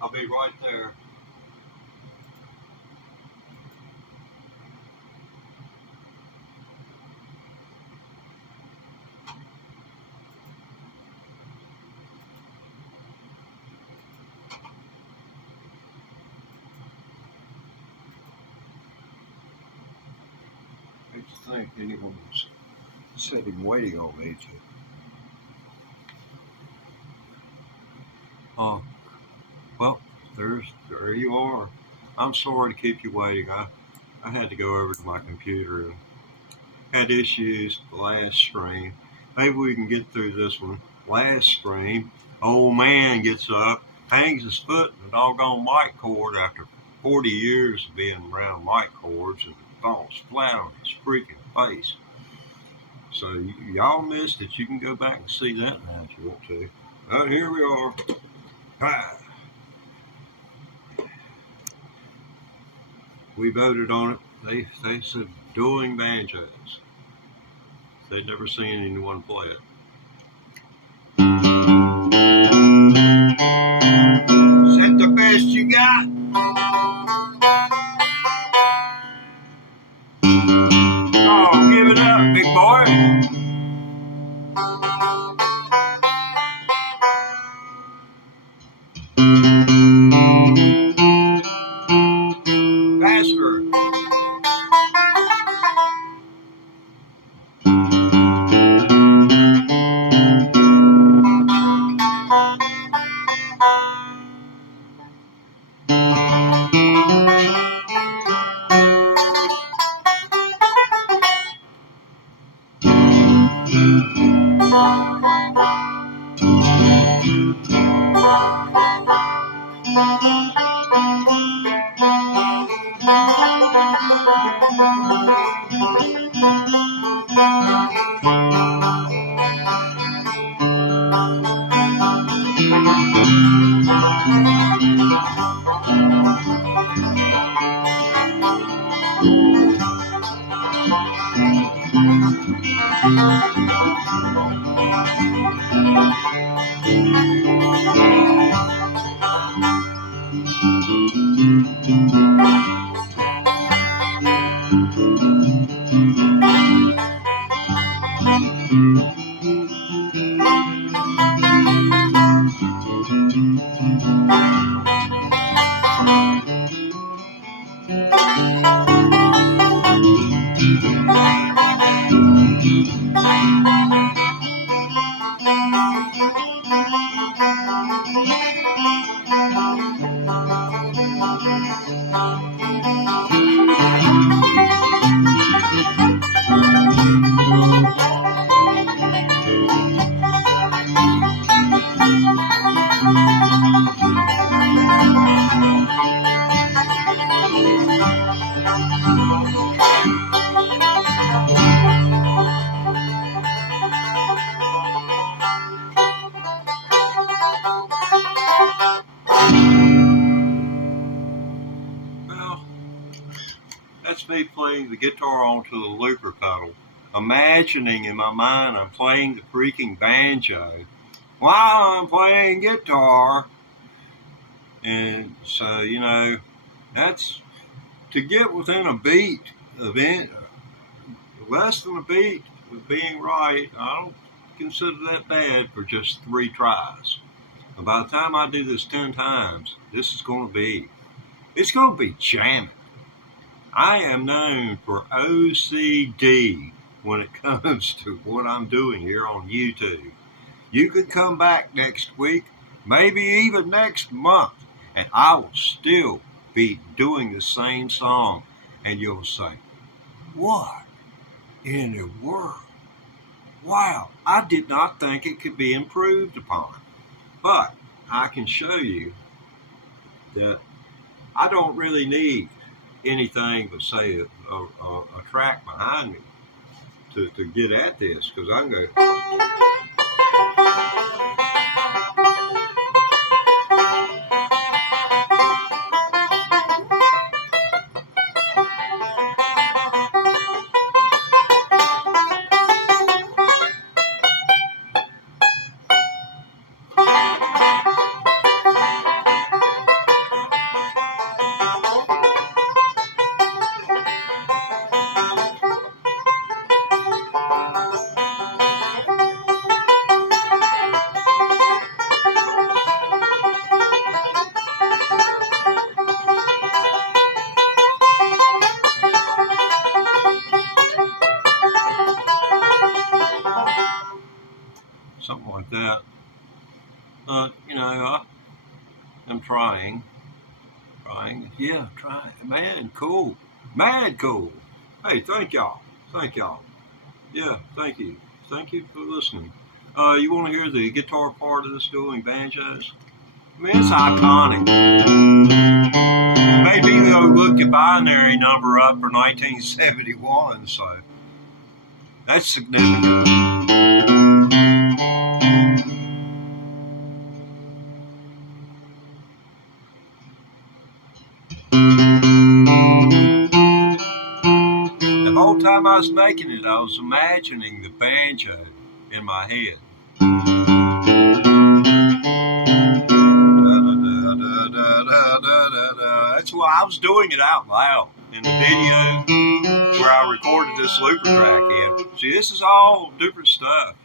I'll be right there. I hate to think anyone's sitting waiting on me to. Oh, well, there you are. I'm sorry to keep you waiting. I had to go over to my computer and had issues the last stream. Maybe we can get through this one. Last stream, old man gets up, hangs his foot in the doggone mic cord after 40 years of being around mic cords and falls flat on his freaking face. So y'all missed it. You can go back and see that now if you want to. And here we are. Hi. We voted on it. They said Dueling Banjos. They'd never seen anyone play it. Is that the best you got? Oh, give it up, big boy. Faster. Well, that's me playing the guitar onto the looper pedal, imagining in my mind I'm playing the freaking banjo while I'm playing guitar. And so, that's to get within a beat of less than a beat of being right. I don't consider that bad for just 3 tries. And by the time I do this 10 times, it's going to be jamming. I am known for OCD when it comes to what I'm doing here on YouTube. You can come back next week, maybe even next month, and I will still be doing the same song. And you'll say, what in the world? Wow, I did not think it could be improved upon. But I can show you that I don't really need anything but, say, a track behind me to get at this, because I can go. like that. You know, I'm trying. Yeah, trying. Man, cool. Mad cool. Hey, thank y'all. Thank y'all. Yeah, thank you. Thank you for listening. You want to hear the guitar part of this Dueling Banjos? I mean, it's iconic. Made me go look the binary number up for 1971, so that's significant. The whole time I was making it, I was imagining the banjo in my head. That's why I was doing it out loud in the video where I recorded this looper track in. See, this is all different stuff.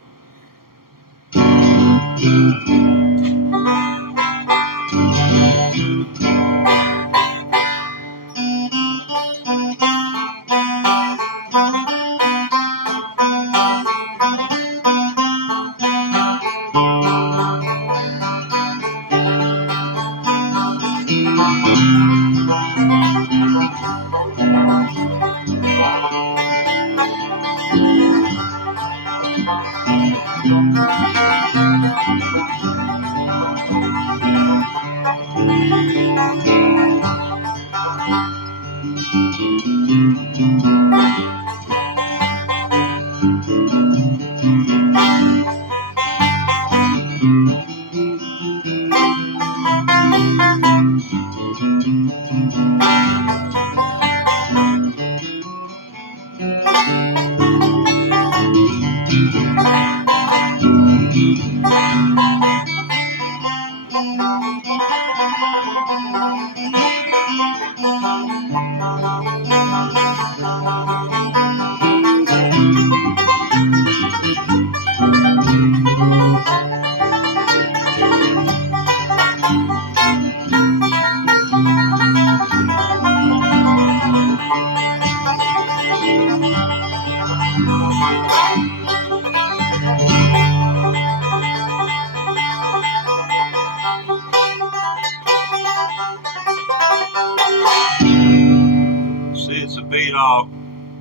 See, it's a beat off.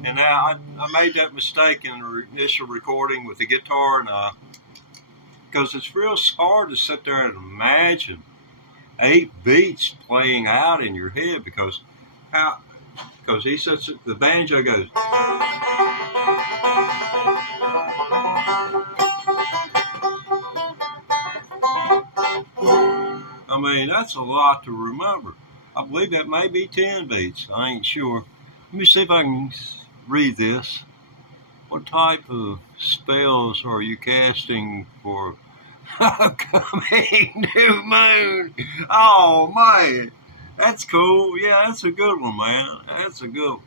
And now I made that mistake in the initial recording with the guitar, and because it's real hard to sit there and imagine 8 beats playing out in your head, because he sets it, the banjo goes. I mean, that's a lot to remember. I believe that may be 10 beats. I ain't sure. Let me see if I can read this. What type of spells are you casting for upcoming new moon? Oh, man. That's cool. Yeah, that's a good one, man. That's a good one.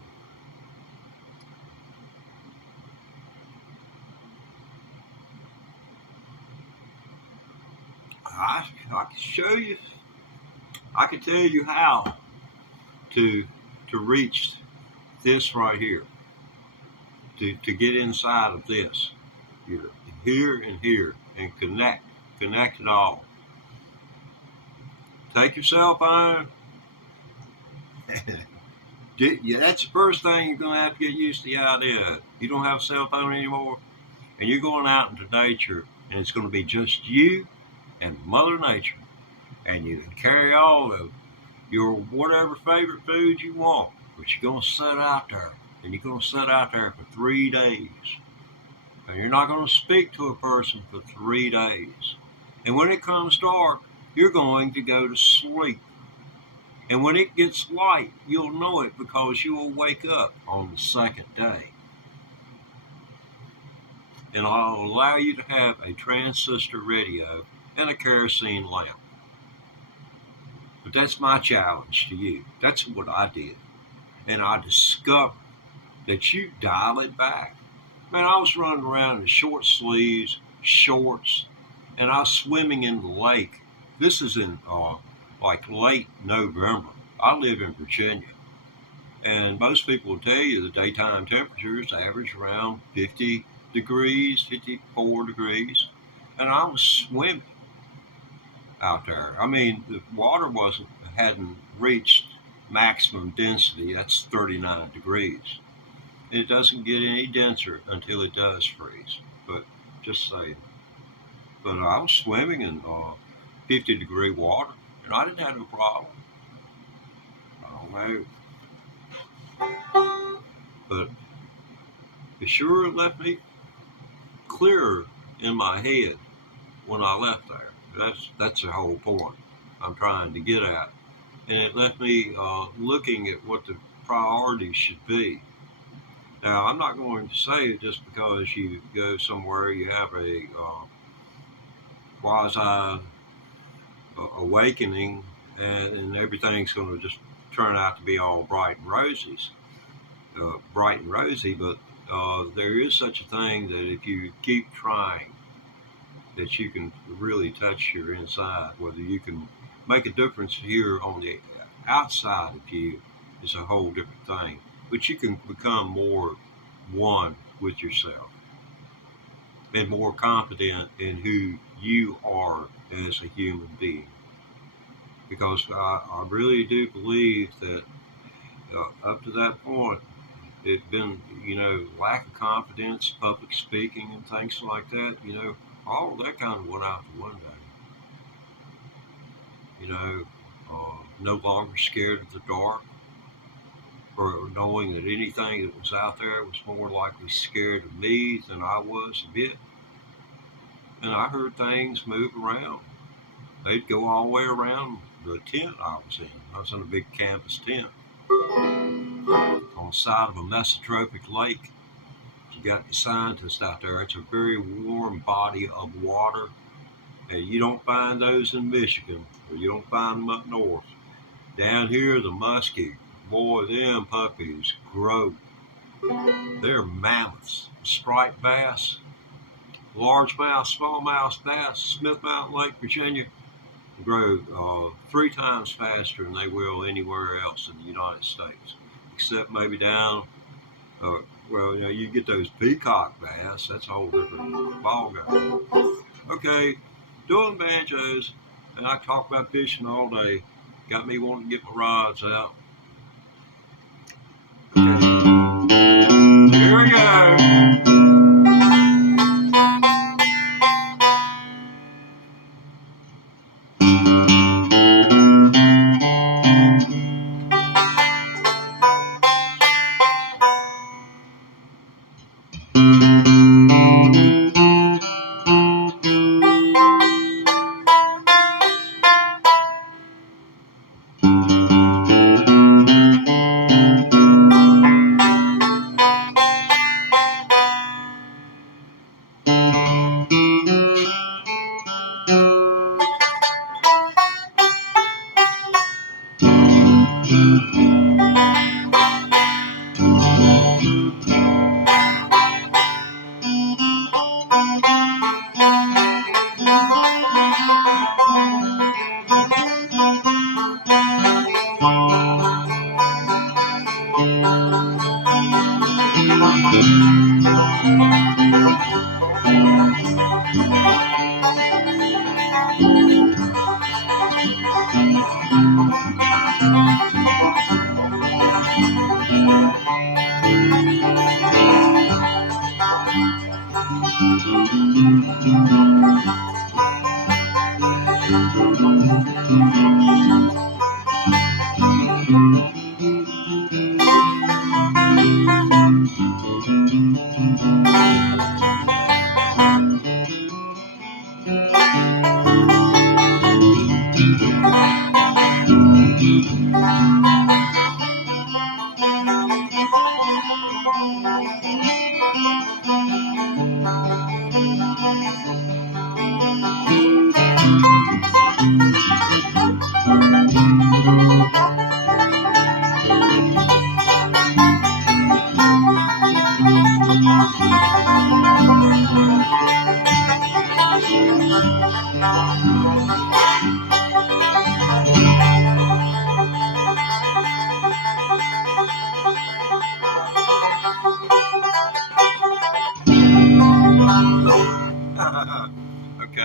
I can show you. I can tell you how to reach this right here. To get inside of this. You're here and here and connect it all. Take your cell phone. Yeah, that's the first thing you're going to have to get used to the idea of. You don't have a cell phone anymore, and you're going out into nature, and it's going to be just you and Mother Nature. And you can carry all of your whatever favorite food you want, but you're going to sit out there, and you're going to sit out there for 3 days. And you're not going to speak to a person for 3 days. And when it comes dark, you're going to go to sleep. And when it gets light, you'll know it because you will wake up on the second day. And I'll allow you to have a transistor radio and a kerosene lamp. But that's my challenge to you. That's what I did. And I discovered that you dial it back. Man, I was running around in short sleeves, shorts, and I was swimming in the lake. This is in like late November. I live in Virginia. And most people will tell you the daytime temperatures average around 50 degrees, 54 degrees. and I was swimming out there. I mean, the water hadn't reached maximum density. That's 39 degrees. It doesn't get any denser until it does freeze. But just saying. But I was swimming in 50-degree water, and I didn't have no problem. I don't know. But it sure left me clearer in my head when I left there. That's the whole point I'm trying to get at. And it left me looking at what the priorities should be. Now, I'm not going to say it just because you go somewhere, you have a quasi awakening, and everything's going to just turn out to be all bright and rosy. But there is such a thing that if you keep trying, that you can really touch your inside. Whether you can make a difference here on the outside of you is a whole different thing. But you can become more one with yourself and more confident in who you are as a human being. Because I really do believe that up to that point, it's been, lack of confidence, public speaking and things like that, all of that kind of went out the window. No longer scared of the dark, or knowing that anything that was out there was more likely scared of me than I was a bit. And I heard things move around. They'd go all the way around the tent I was in. I was in a big canvas tent on the side of a mesotropic lake. You got the scientists out there. It's a very warm body of water, and you don't find those in Michigan, or you don't find them up north. Down here, the muskie, boy, them puppies grow. They're mammoths. Striped bass, largemouth, smallmouth bass, Smith Mountain Lake, Virginia, grow 3 times faster than they will anywhere else in the United States, except maybe down. You get those peacock bass. That's a whole different ballgame. Okay, doing banjos, and I talk about fishing all day. Got me wanting to get my rods out. Okay. Here we go.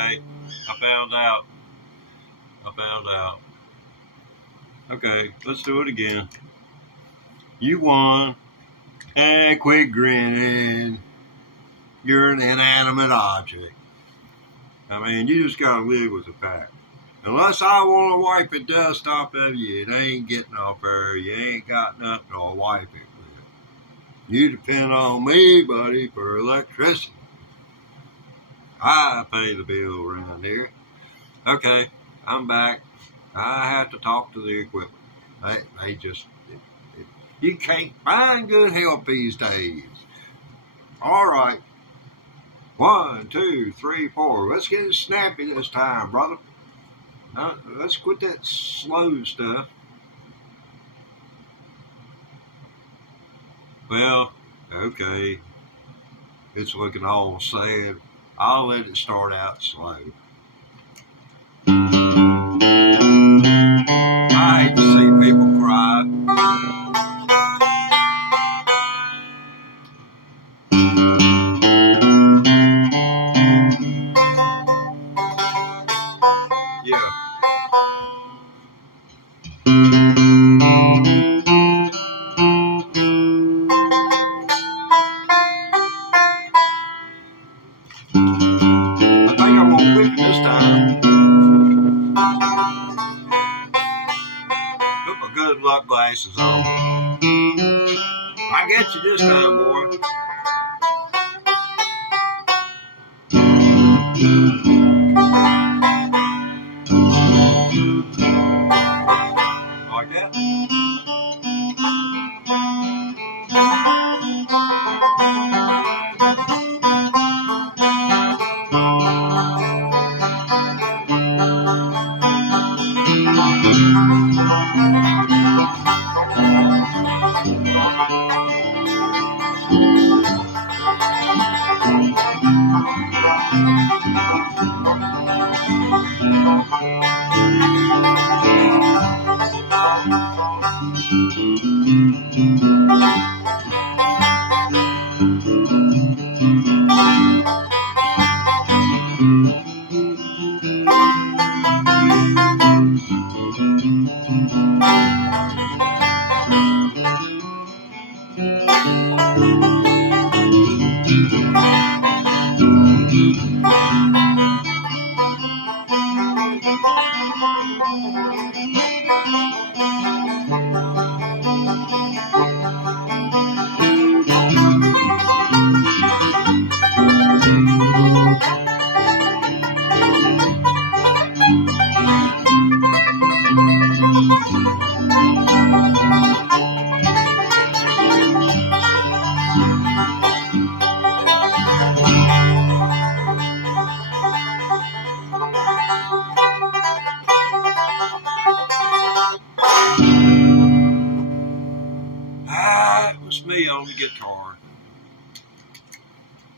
Okay, I found out. Okay, let's do it again. You won. And quit grinning. You're an inanimate object. I mean, you just gotta live with the fact. Unless I want to wipe the dust off of you, it ain't getting off there. You ain't got nothing to wipe it with. You depend on me, buddy, for electricity. I pay the bill around here. Okay, I'm back. I have to talk to the equipment. They just, you can't find good help these days. All right. 1, 2, 3, 4. Let's get it snappy this time, brother. Let's quit that slow stuff. Well, okay. It's looking all sad. I'll let it start out slow. I hate to see people cry. Yeah. I think I'm gonna whip it this time. Put my good luck glasses on. I get you this time, boy. Like that? It was me on the guitar.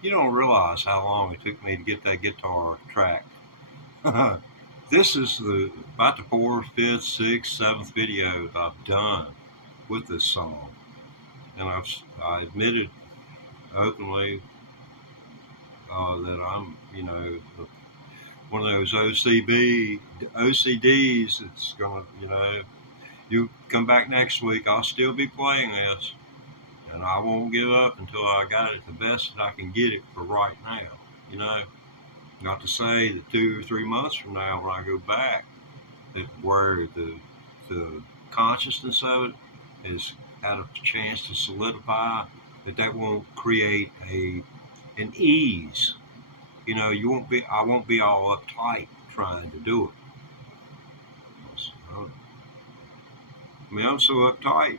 You don't realize how long it took me to get that guitar tracked. This is about the 4th, 5th, 6th, 7th video I've done with this song. And I admitted openly that I'm, one of those OCDs that's going to, you come back next week, I'll still be playing this. And I won't give up until I got it the best that I can get it for right now. Not to say that 2 or 3 months from now when I go back, that where the consciousness of it has had a chance to solidify, that won't create an ease. I won't be all uptight trying to do it. I'm so uptight.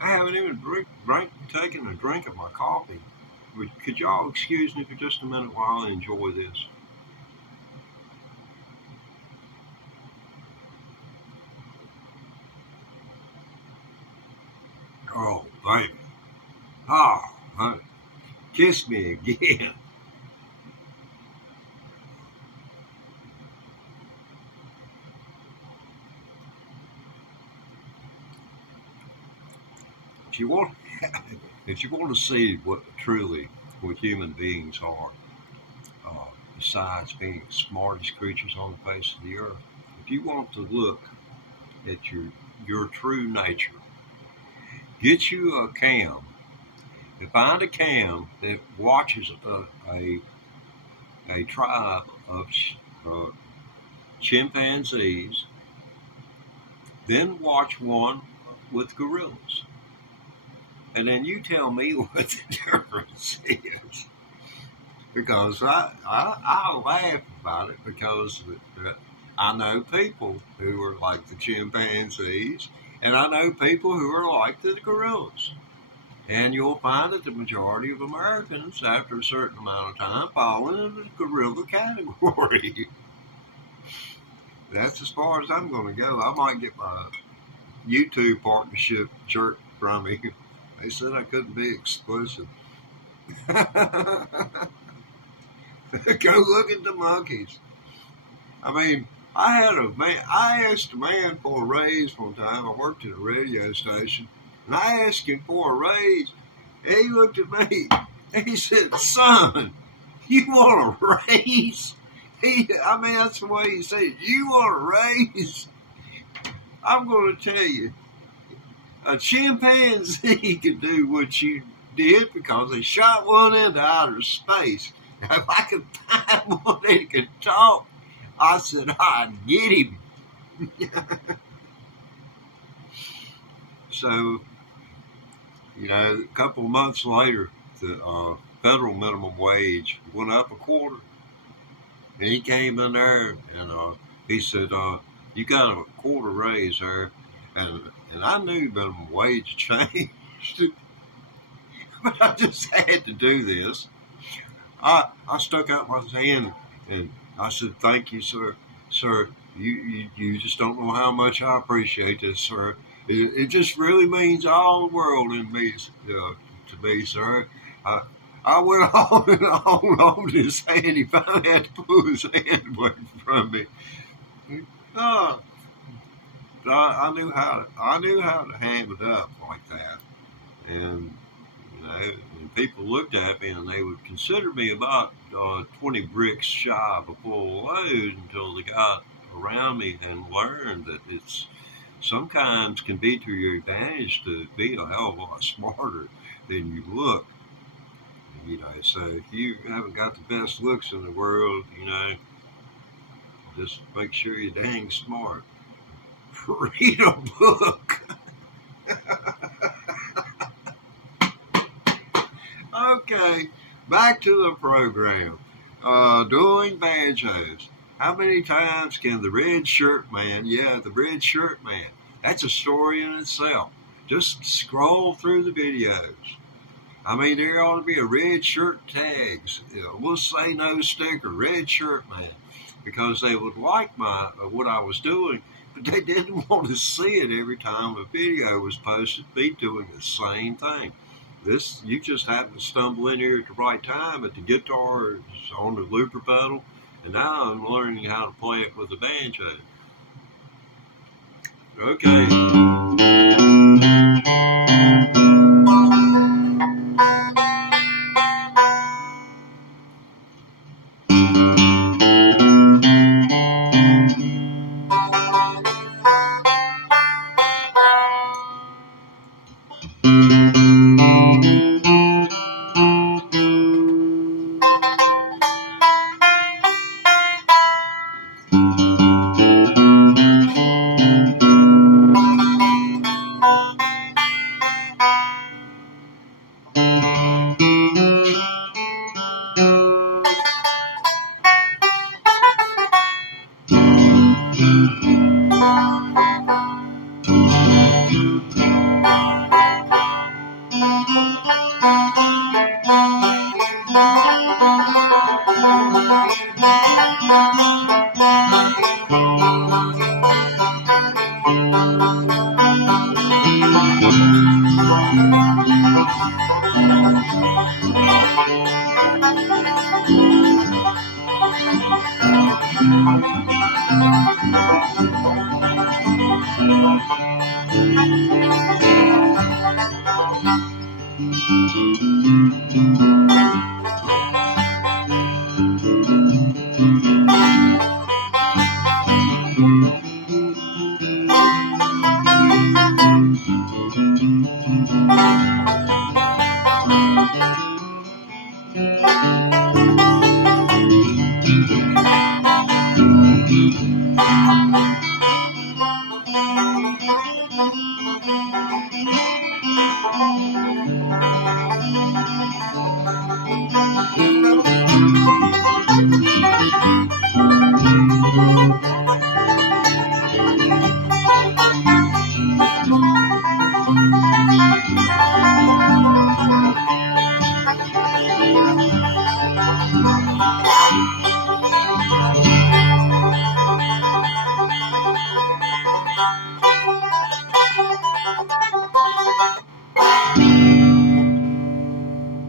I haven't even taken a drink of my coffee. Could y'all excuse me for just a minute while I enjoy this? Oh, baby. Honey. Kiss me again. If you want to see what human beings are, besides being the smartest creatures on the face of the earth. If you want to look at your true nature, get you a cam. Find a cam that watches a tribe of chimpanzees, then watch one with gorillas. And then you tell me what the difference is. Because I laugh about it because I know people who are like the chimpanzees, and I know people who are like the gorillas. And you'll find that the majority of Americans, after a certain amount of time, fall into the gorilla category. That's as far as I'm going to go. I might get my YouTube partnership jerked from me. They said I couldn't be exclusive. Go look at the monkeys. I mean, I asked a man for a raise one time. I worked at a radio station, and I asked him for a raise. And he looked at me and he said, "Son, you want a raise?" That's the way he said, "You want a raise?" I'm going to tell you, a chimpanzee could do what you did because they shot one into outer space. Now, if I could find one that could talk, I said I'd get him. So, a couple of months later, the federal minimum wage went up a quarter. And he came in there and he said, "You got a quarter raise there." And I knew minimum wage changed, but I just had to do this. I stuck out my hand and I said, "Thank you, sir. Sir, you just don't know how much I appreciate this, sir. It just really means all the world in me, to me, sir." I went on and on his hand. He finally had to pull his hand away from me. I knew how to ham it up like that, and and people looked at me and they would consider me about 20 bricks shy of a full load until they got around me and learned that it's sometimes can be to your advantage to be a hell of a lot smarter than you look. So if you haven't got the best looks in the world, just make sure you're dang smart. Read a book. Okay, back to the program. Dueling Banjos. How many times can the red shirt man, the red shirt man, that's a story in itself. Just scroll through the videos. There ought to be a red shirt tags. We'll say no sticker, red shirt man, because they would like what I was doing, but they didn't want to see it every time a video was posted, me doing the same thing. You just happened to stumble in here at the right time, but the guitar is on the looper pedal, and now I'm learning how to play it with the banjo. Okay.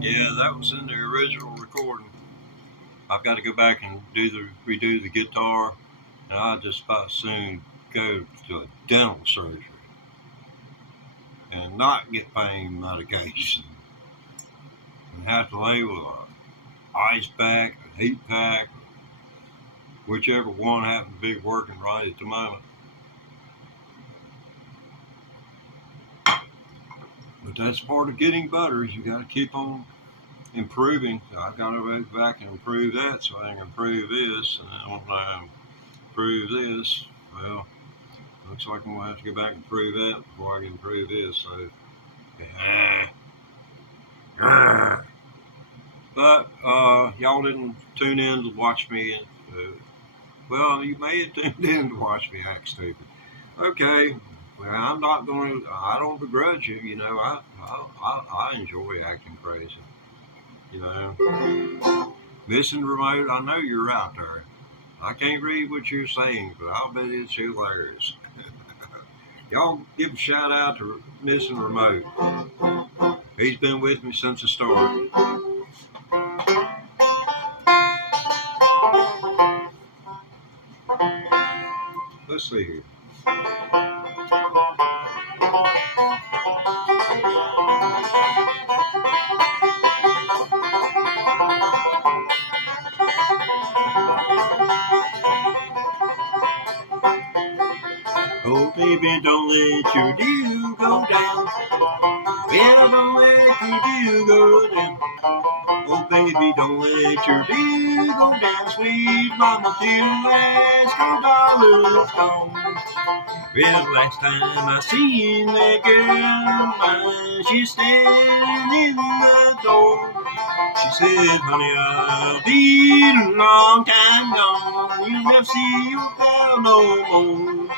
Yeah, that was in the original recording. I've got to go back and redo the guitar, and I'll just about soon go to a dental surgery and not get pain medication and have to lay with a ice pack, a heat pack, whichever one happens to be working right at the moment. But that's part of getting better, is you got to keep on improving. I've got to go back and improve that so I can improve this. And then when I improve this, well, looks like I'm going to have to go back and improve that before I can improve this. So, but y'all didn't tune in to watch me. Well, you may have tuned in to watch me act stupid. Okay. Well, I'm not going to. I don't begrudge you. You know, I enjoy acting crazy. You know, missing remote. I know you're out there. I can't read what you're saying, but I'll bet it's hilarious. Y'all give a shout out to missing remote. He's been with me since the start. Let's see here. Oh, baby, don't let your dew go down. Yeah, don't let your dew go down. Oh, baby, don't let your dew go down. Sweet mama, till last $2 gone. Well, last time I seen that girl, she's standing in the door. She said, honey, I'll be a long time gone. You'll never see your pal no more.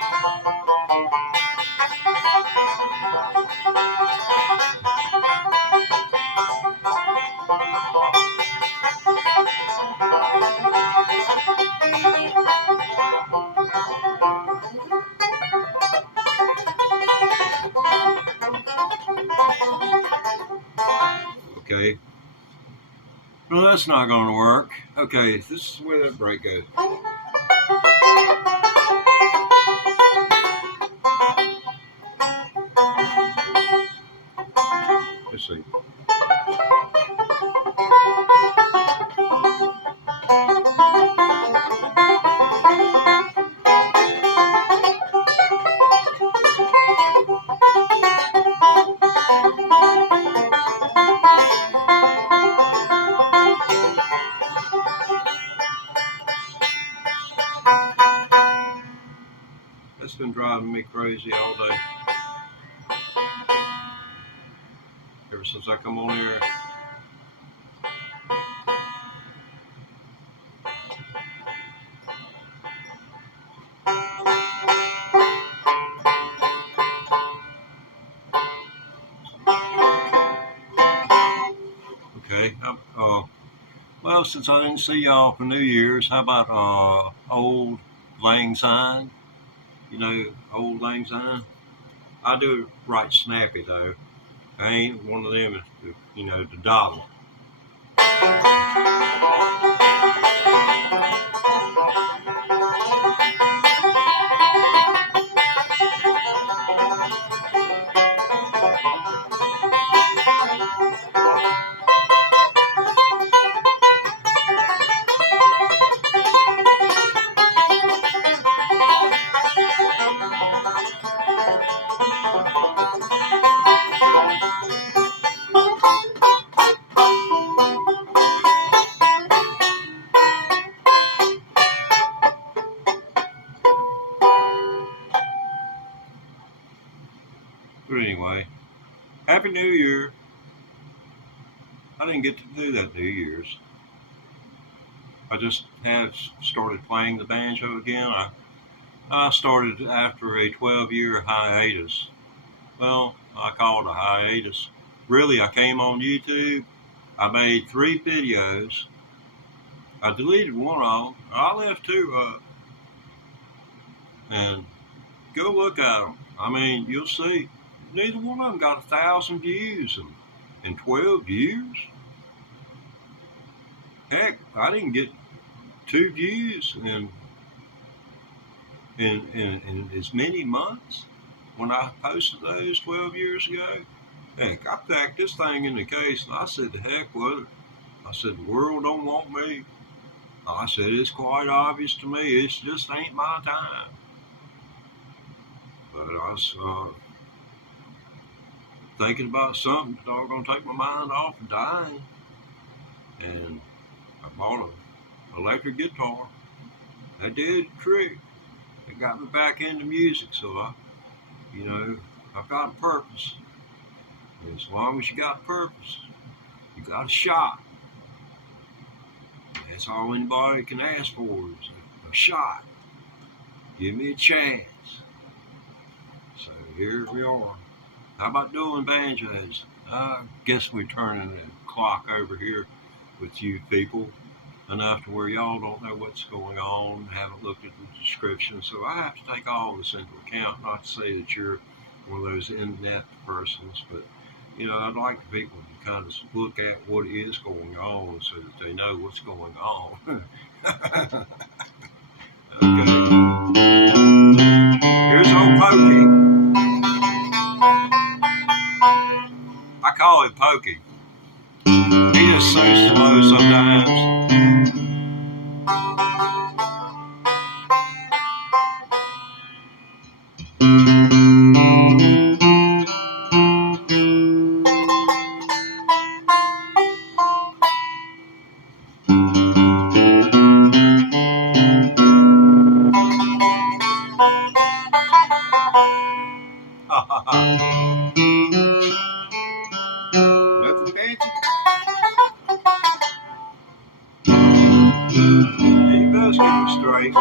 Okay. Well, that's not going to work. Okay, this is where that break goes. Let's see. That's been driving me crazy all day. Ever since I come on here. Okay. Well, since I didn't see y'all for New Year's, how about Old Lang Syne? You know, Old Lang Syne? I do it right snappy, though. I ain't one of them, you know, to dawdle. Happy New Year. I didn't get to do that New Year's. I just have started playing the banjo again. I started after a 12-year hiatus. Well, I call it a hiatus. Really, I came on YouTube. I made 3 videos. I deleted one of them. I left 2 up. And go look at them. I mean, you'll see. Neither one of them got 1,000 views in 12 years. Heck, I didn't get 2 views in as many months when I posted those 12 years ago. Heck, I packed this thing in the case and I said, the heck with it. I said, the world don't want me. I said, it's quite obvious to me. It just ain't my time. But I was thinking about something that was going to take my mind off of dying. And I bought an electric guitar. That did the trick. It got me back into music. So I've got a purpose. And as long as you got a purpose, you got a shot. That's all anybody can ask for is a shot. Give me a chance. So here we are. How about dueling banjos? I guess we're turning the clock over here with you people enough to where y'all don't know what's going on, haven't looked at the description. So I have to take all this into account. Not to say that you're one of those in-depth persons, but I'd like the people to kind of look at what is going on so that they know what's going on. Okay. Here's old Pokey. I call him Pokey. He just so slow sometimes. Nothing fancy. He does get me straight.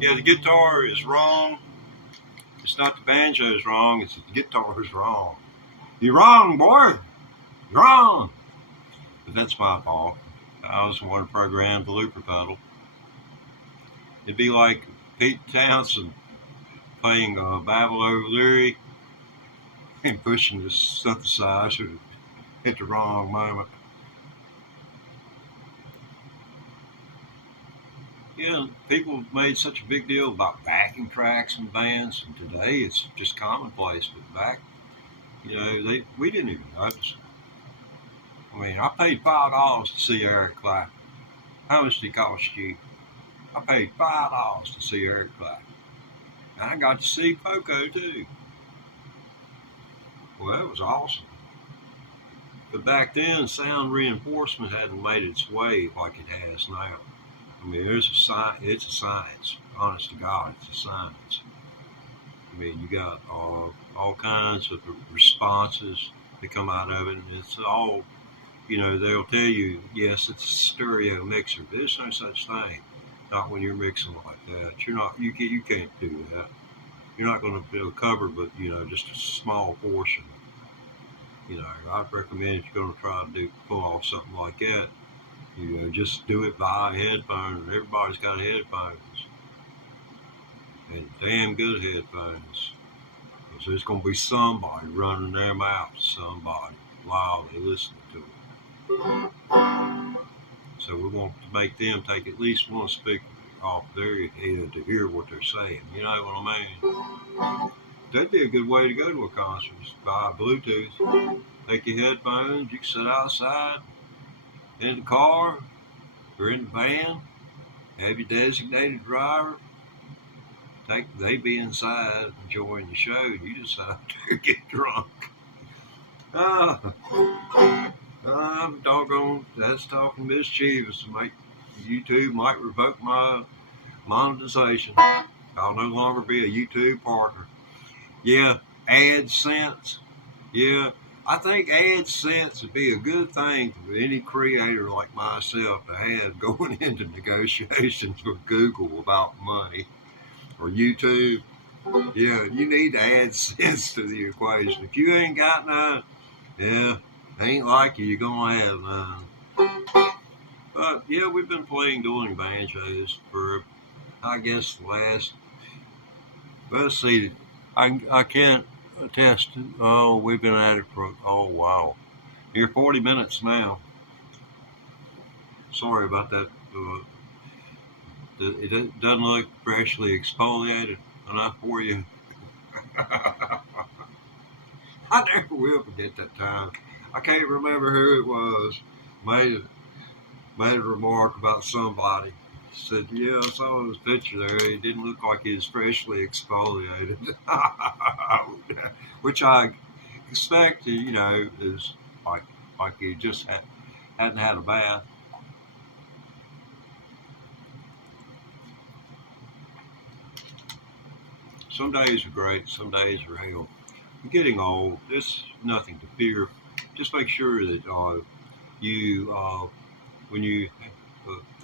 Yeah, the guitar is wrong. It's not the banjo is wrong, it's the guitar is wrong. You're wrong, boy. You're wrong. But that's my fault. I was the one who programmed the looper pedal. It'd be like Pete Townsend playing Babel O'Leary and pushing the synthesizer at the wrong moment. Yeah, people made such a big deal about backing tracks and bands, and today it's just commonplace. But back, we didn't even notice. I mean, I paid $5 to see Eric Clapton. How much did it cost you? I paid $5 to see Eric clap. And I got to see Poco too. Well, that was awesome. But back then, sound reinforcement hadn't made its way like it has now. I mean, it's a science. Honest to God, it's a science. I mean, you got all kinds of responses that come out of it. And it's all, they'll tell you, yes, it's a stereo mixer, but there's no such thing. Not when you're mixing like that. You can't do that. You're not going to be able to cover, but just a small portion. I'd recommend if you're going to try to pull off something like that, just do it via headphones. Everybody's got headphones, and damn good headphones. Because there's going to be somebody running their mouth to somebody while they listen to it. So we want to make them take at least one speaker off their head to hear what they're saying. You know what I mean? That'd be a good way to go to a concert, is buy Bluetooth. Take your headphones, you can sit outside, in the car, or in the van, have your designated driver. They be inside enjoying the show, and you just out there get drunk. I'm doggone, that's talking mischievous. YouTube might revoke my monetization. I'll no longer be a YouTube partner. Yeah, AdSense. Yeah, I think AdSense would be a good thing for any creator like myself to have going into negotiations with Google about money or YouTube. Yeah, you need to add sense to the equation. If you ain't got none, yeah, ain't like you're going to have none. But yeah, we've been playing Dueling Banjos for, I guess, let's see, I can't attest. Oh, we've been at it for, oh, wow. Near 40 minutes now. Sorry about that. It doesn't look freshly exfoliated enough for you. I never will forget that time. I can't remember who it was. Made a remark about somebody. Said, yeah, I saw his picture there. He didn't look like he was freshly exfoliated. Which I expect, is like he just hadn't had a bath. Some days are great, some days are hell. I'm getting old. There's nothing to fear. Just make sure that when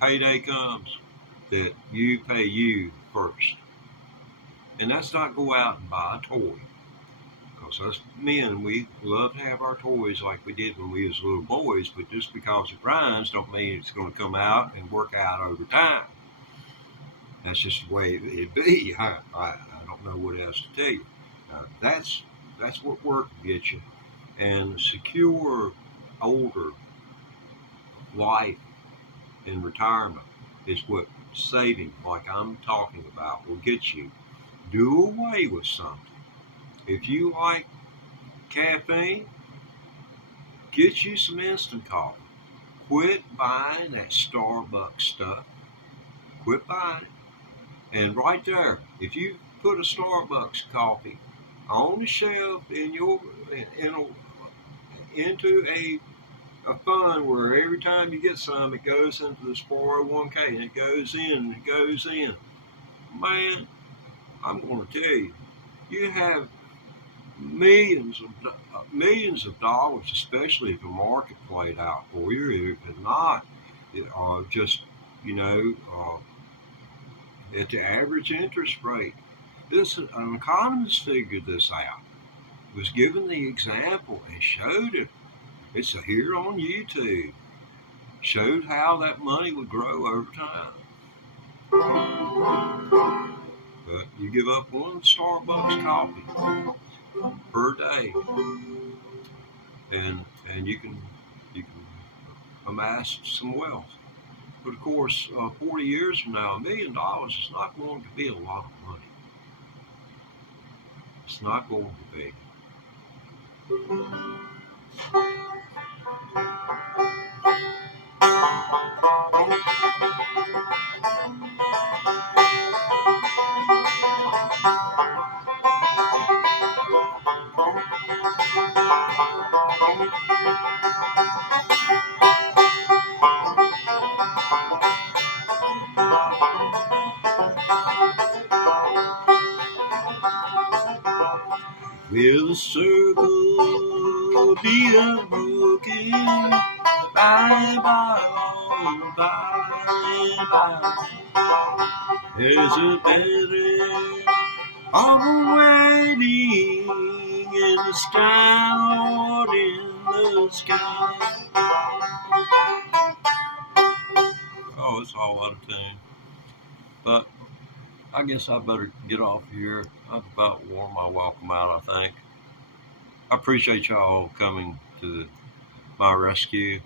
payday comes, that you pay you first. And that's not go out and buy a toy. Because us men, we love to have our toys like we did when we was little boys, but just because it rhymes don't mean it's going to come out and work out over time. That's just the way it'd be. I don't know what else to tell you. That's what work gets you. And secure older life in retirement is what saving, like I'm talking about, will get you. Do away with something. If you like caffeine, get you some instant coffee. Quit buying that Starbucks stuff. Quit buying it. And right there, if you put a Starbucks coffee on the shelf into a fund where every time you get some, it goes into this 401k and it goes in and it goes in. Man, I'm going to tell you, you have millions of dollars, especially if the market played out for you. If not, just at the average interest rate. An economist figured this out. Was given the example and showed it. It's here on YouTube. Showed how that money would grow over time. But you give up one Starbucks coffee per day, and you can amass some wealth. But of course, 40 years from now, $1 million is not going to be a lot of money. It's not going to be. Will the circle be unbroken? Bye bye, oh, bye bye. There's a better of a wedding in the sky, Lord, in the sky. Oh, it's all out of tune. But I guess I better get off here. I've about worn my welcome out, I think. I appreciate y'all coming to my rescue.